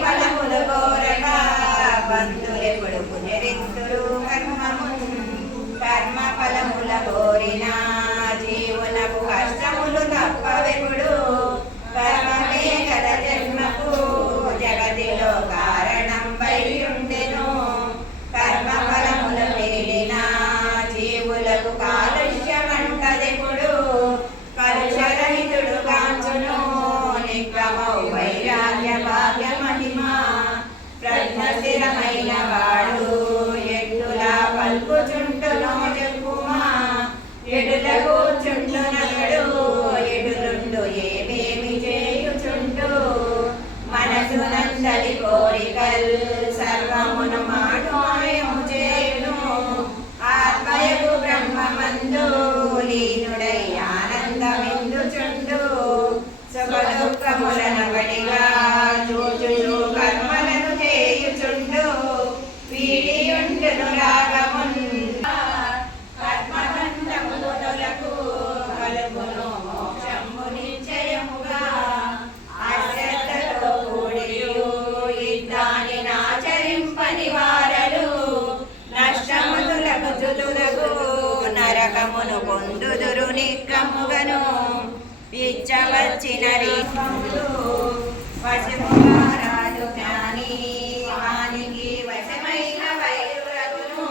ఫలములు కోరగా బంధులెప్పుడు పునరింతులు తమౌ వైరాగ్య భాగ్య మహిమ బ్రహ్మశిరమైన వాడ రకమును పొందుదురు నిక్కముగను. ఇచ్చవచ్చిన రీతులు వశమురాజు కానీ వానికి వశమైన వైరురతును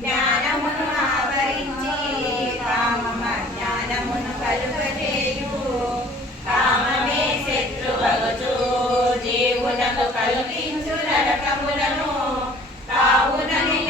జ్ఞానమును ఆవరించి కామమ జ్ఞానమును కలుగజేయు. కామమే శత్రువగుచు జీవులకు కలిగించు నరకములను. కావునని